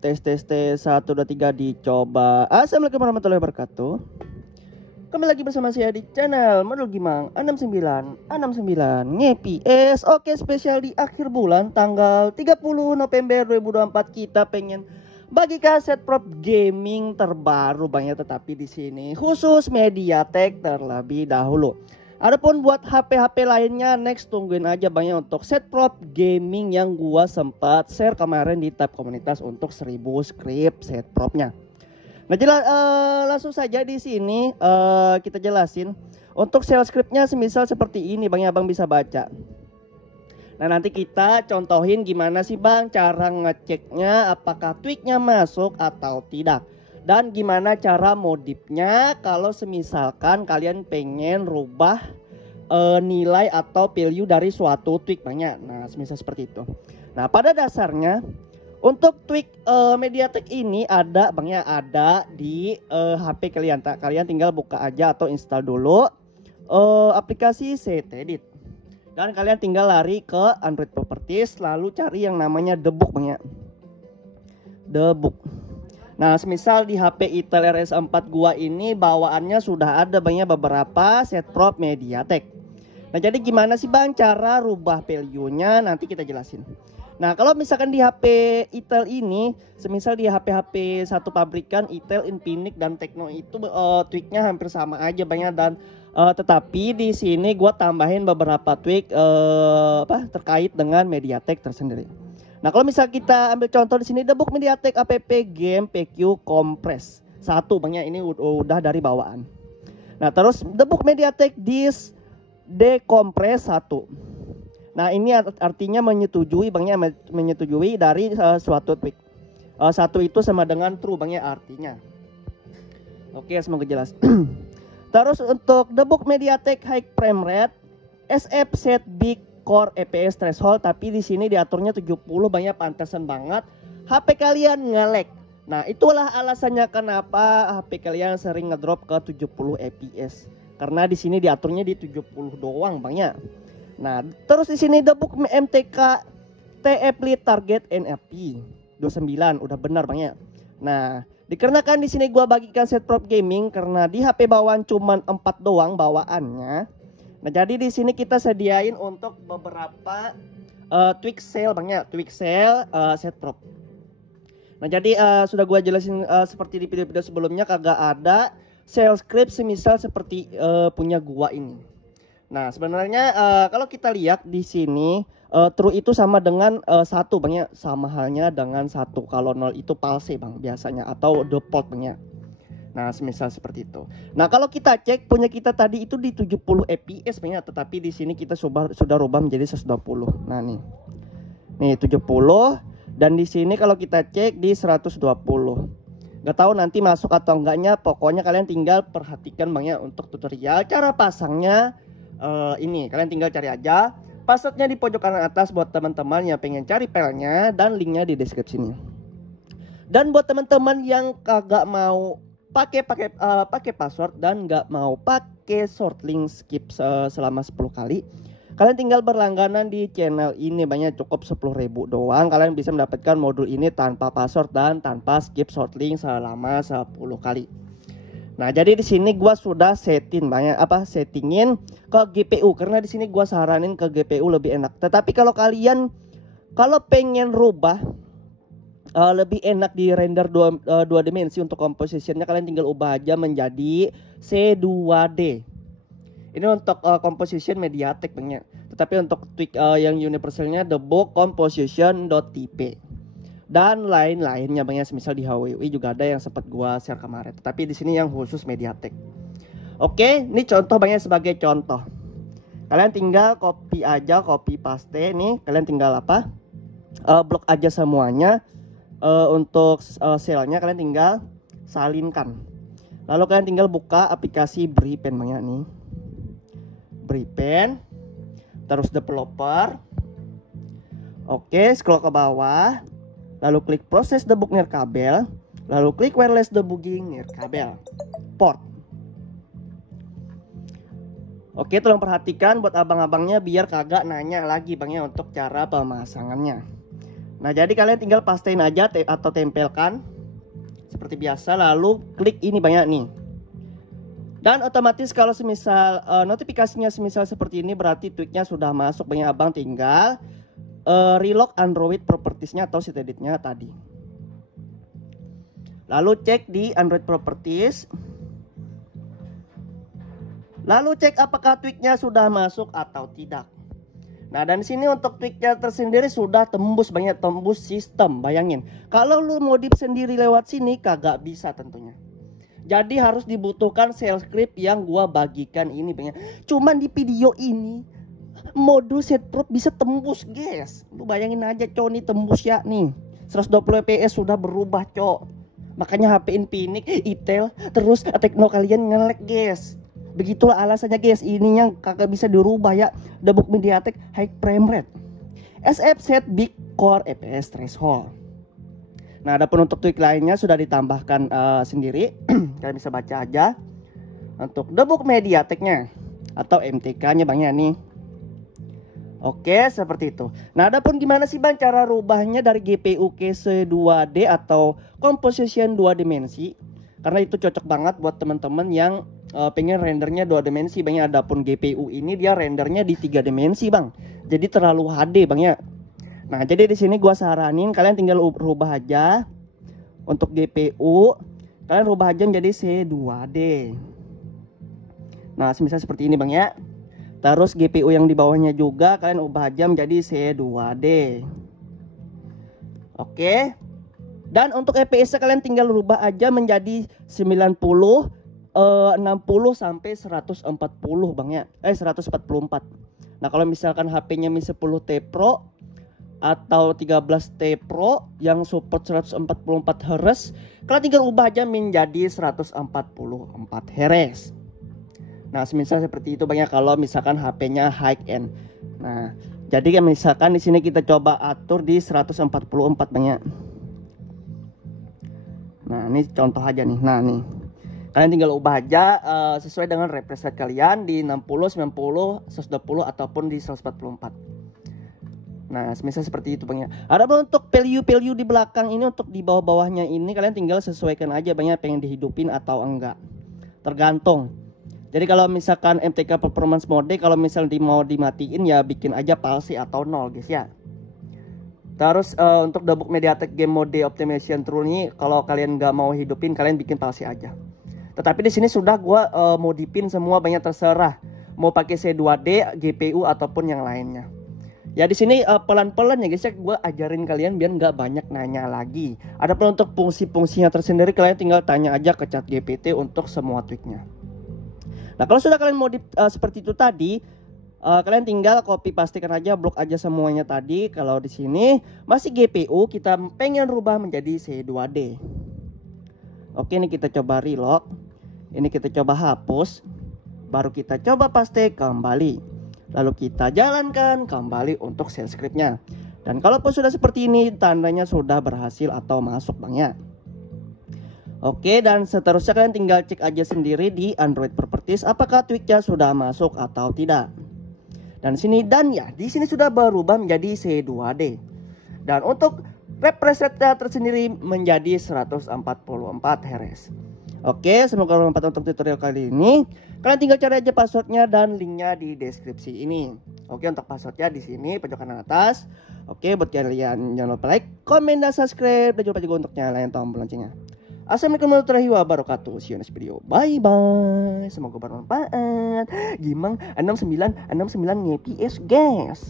Tes tes tes 1 2 3 dicoba. Assalamualaikum warahmatullahi wabarakatuh. Kembali lagi bersama saya di channel Modul Gimang 6969 nge-PS. Oke, spesial di akhir bulan tanggal 30 November 2024 kita pengen bagi kaset prop gaming terbaru banyak, tetapi di sini khusus MediaTek terlebih dahulu. Adapun buat HP-HP lainnya next tungguin aja banyak untuk set prop gaming yang gua sempat share kemarin di tab komunitas untuk 1000 script set propnya. Nah, langsung saja di sini kita jelasin untuk shell scriptnya semisal seperti ini bang ya, abang bisa baca. Nah, nanti kita contohin gimana sih bang cara ngeceknya apakah tweaknya masuk atau tidak. Dan gimana cara modifnya kalau semisalkan kalian pengen rubah nilai atau value dari suatu tweak banyak. Nah, semisal seperti itu. Nah, pada dasarnya untuk tweak MediaTek ini ada bang ya, ada di HP kalian. Kalian tinggal buka aja atau install dulu aplikasi Setedit. Dan kalian tinggal lari ke Android Properties lalu cari yang namanya debug bang ya. Debug. Nah, semisal di HP Itel RS4 gua ini bawaannya sudah ada banyak beberapa set prop MediaTek. Nah, jadi gimana sih bang cara rubah value-nya nanti kita jelasin. Nah, kalau misalkan di HP Itel ini, semisal di HP-HP satu pabrikan Itel, Infinix dan Tecno itu tweaknya hampir sama aja banyak, dan tetapi di sini gua tambahin beberapa tweak terkait dengan MediaTek tersendiri. Nah, kalau misal kita ambil contoh di sini debug MediaTek app game PQ compress 1 bang ya, ini udah dari bawaan. Nah, terus debug MediaTek disk decompress 1. Nah, ini artinya menyetujui bang ya, menyetujui dari suatu tweak. 1 itu sama dengan true bang ya artinya. Oke, semoga jelas. Terus untuk debug MediaTek high frame rate SF set big core EPS threshold, tapi di sini diaturnya 70 banyak, pantesan banget HP kalian nge-lag. Nah, itulah alasannya kenapa HP kalian sering ngedrop ke 70 fps. Karena di sini diaturnya di 70 doang banyak. Nah, terus di sini debug MTK TF lead target NFP 29 udah benar banyak. Nah, dikarenakan di sini gua bagikan set prop gaming karena di HP bawaan cuman 4 doang bawaannya. Nah, jadi di sini kita sediain untuk beberapa tweak cell bang ya, tweak cell set prop. Nah, jadi sudah gua jelasin seperti di video-video sebelumnya, kagak ada shell script semisal seperti punya gua ini. Nah, sebenarnya kalau kita lihat di sini true itu sama dengan 1 bang ya, sama halnya dengan 1. Kalau 0 itu palse bang biasanya atau default bang ya. Nah, semisal seperti itu. Nah, kalau kita cek punya kita tadi itu di 70 fps bang ya, tetapi di sini kita sudah rubah menjadi 120. Nah, nih 70, dan di sini kalau kita cek di 120. Gak tahu nanti masuk atau enggaknya, pokoknya kalian tinggal perhatikan bang ya untuk tutorial cara pasangnya. Ini kalian tinggal cari aja passwordnya di pojok kanan atas buat teman-teman yang pengen cari filenya, dan linknya di deskripsi nih. Dan buat teman-teman yang kagak mau pakai password dan nggak mau pakai short link skip selama 10 kali, kalian tinggal berlangganan di channel ini banyak, cukup 10.000 doang kalian bisa mendapatkan modul ini tanpa password dan tanpa skip short link selama 10 kali. Nah, jadi di sini gua sudah settingin ke GPU karena di sini gua saranin ke GPU lebih enak. Tetapi kalau kalian pengen rubah lebih enak di render dua dimensi untuk compositionnya, kalian tinggal ubah aja menjadi C2D. Ini untuk composition MediaTek banyak. Tetapi untuk tweak yang universalnya debug composition.tp dan lain-lainnya banyak, semisal di HWI juga ada yang sempat gua share kemarin. Tetapi di sini yang khusus MediaTek. Oke, ini contoh banyak sebagai contoh. Kalian tinggal copy paste nih. Kalian tinggal blok aja semuanya. Untuk selnya kalian tinggal salinkan. Lalu kalian tinggal buka aplikasi Bripen banyak nih. Bripen. Terus developer. Oke, scroll ke bawah. Lalu klik proses debug nirkabel. Lalu klik wireless debugging nirkabel port. Oke, tolong perhatikan buat abang-abangnya biar kagak nanya lagi bang ya untuk cara pemasangannya. Nah, jadi kalian tinggal pastein aja atau tempelkan seperti biasa, lalu klik ini banyak nih. Dan otomatis kalau semisal notifikasinya semisal seperti ini, berarti tweaknya sudah masuk banyak. Abang tinggal relock Android propertiesnya atau set editnya tadi. Lalu cek di Android properties. Lalu cek apakah tweaknya sudah masuk atau tidak. Nah, dan sini untuk tweaknya tersendiri sudah tembus banyak, tembus sistem. Bayangin, kalau lu modif sendiri lewat sini kagak bisa tentunya. Jadi harus dibutuhkan shell script yang gua bagikan ini banyak. Cuman di video ini modul set prop bisa tembus, guys. Lu bayangin aja, cok, nih tembus ya nih. 120 fps sudah berubah, cok. Makanya HP Infinix, Itel, terus Tekno kalian nge-lag, guys. Begitulah alasannya, guys. Ininya kagak bisa dirubah ya. Debug MediaTek high frame rate. SF set big core FPS threshold. Nah, adapun untuk tweak lainnya sudah ditambahkan sendiri. Kalian bisa baca aja. Untuk debug MediaTek-nya atau MTK-nya Bang ya nih. Oke, seperti itu. Nah, adapun gimana sih Bang cara rubahnya dari GPU ke 2D atau composition 2 dimensi? Karena itu cocok banget buat teman-teman yang pengen rendernya 2 dimensi Bang ya. Adapun GPU ini dia rendernya di 3 dimensi Bang. Jadi terlalu HD Bang ya. Nah, jadi di sini gua saranin kalian tinggal rubah aja untuk GPU, kalian rubah aja menjadi C2D. Nah, semisal seperti ini Bang ya. Terus GPU yang di bawahnya juga kalian ubah aja menjadi C2D. Oke. Dan untuk FPS kalian tinggal rubah aja menjadi 90, 60 sampai 140 Bang ya. 144. Nah, kalau misalkan HP-nya Mi 10T Pro atau 13T Pro yang support 144 Hz, kalian tinggal ubah aja menjadi 144 Hz. Nah, semisal seperti itu banyak kalau misalkan HP-nya high end. Nah, jadi misalkan di sini kita coba atur di 144 banyak. Nah, ini contoh aja nih. Nah, nih. Kalian tinggal ubah aja sesuai dengan refresh rate kalian di 60, 90, 120 ataupun di 144. Nah, semisal seperti itu Bang ya. Adapun untuk value di belakang ini, untuk di bawah-bawahnya ini kalian tinggal sesuaikan aja Bang ya, pengen dihidupin atau enggak. Tergantung. Jadi kalau misalkan MTK performance mode, kalau misal mau dimatiin ya bikin aja palsi atau 0 guys ya. Terus untuk debug MediaTek game mode optimization tool ini, kalau kalian nggak mau hidupin, kalian bikin palsi aja. Tetapi di sini sudah gua modifin semua banyak, terserah mau pakai C2D, GPU ataupun yang lainnya. Ya di sini pelan-pelan ya guys ya, gue ajarin kalian biar nggak banyak nanya lagi. Adapun untuk fungsi-fungsinya tersendiri kalian tinggal tanya aja ke ChatGPT untuk semua tweaknya. Nah, kalau sudah kalian modif seperti itu tadi, kalian tinggal copy pastikan aja, blok aja semuanya tadi. Kalau di sini masih GPU, kita pengen rubah menjadi C2D. Oke, ini kita coba relock. Ini kita coba hapus. Baru kita coba paste kembali. Lalu kita jalankan kembali untuk shell scriptnya. Dan kalaupun sudah seperti ini, tandanya sudah berhasil atau masuk Bang ya. Oke, dan seterusnya kalian tinggal cek aja sendiri di Android properties apakah tweaknya sudah masuk atau tidak. Dan sini di sini sudah berubah menjadi C2D. Dan untuk refresh rate tersendiri menjadi 144 Hz. Oke, semoga bermanfaat untuk tutorial kali ini. Kalian tinggal cari aja passwordnya dan linknya di deskripsi ini. Oke, untuk passwordnya di sini pojok kanan atas. Oke, buat kalian jangan lupa like, komen, dan subscribe. Dan jangan lupa juga untuk nyalain tombol loncengnya. Assalamualaikum warahmatullahi wabarakatuh. See you next video. Bye bye. Semoga bermanfaat. Gimang 69 FPS guys.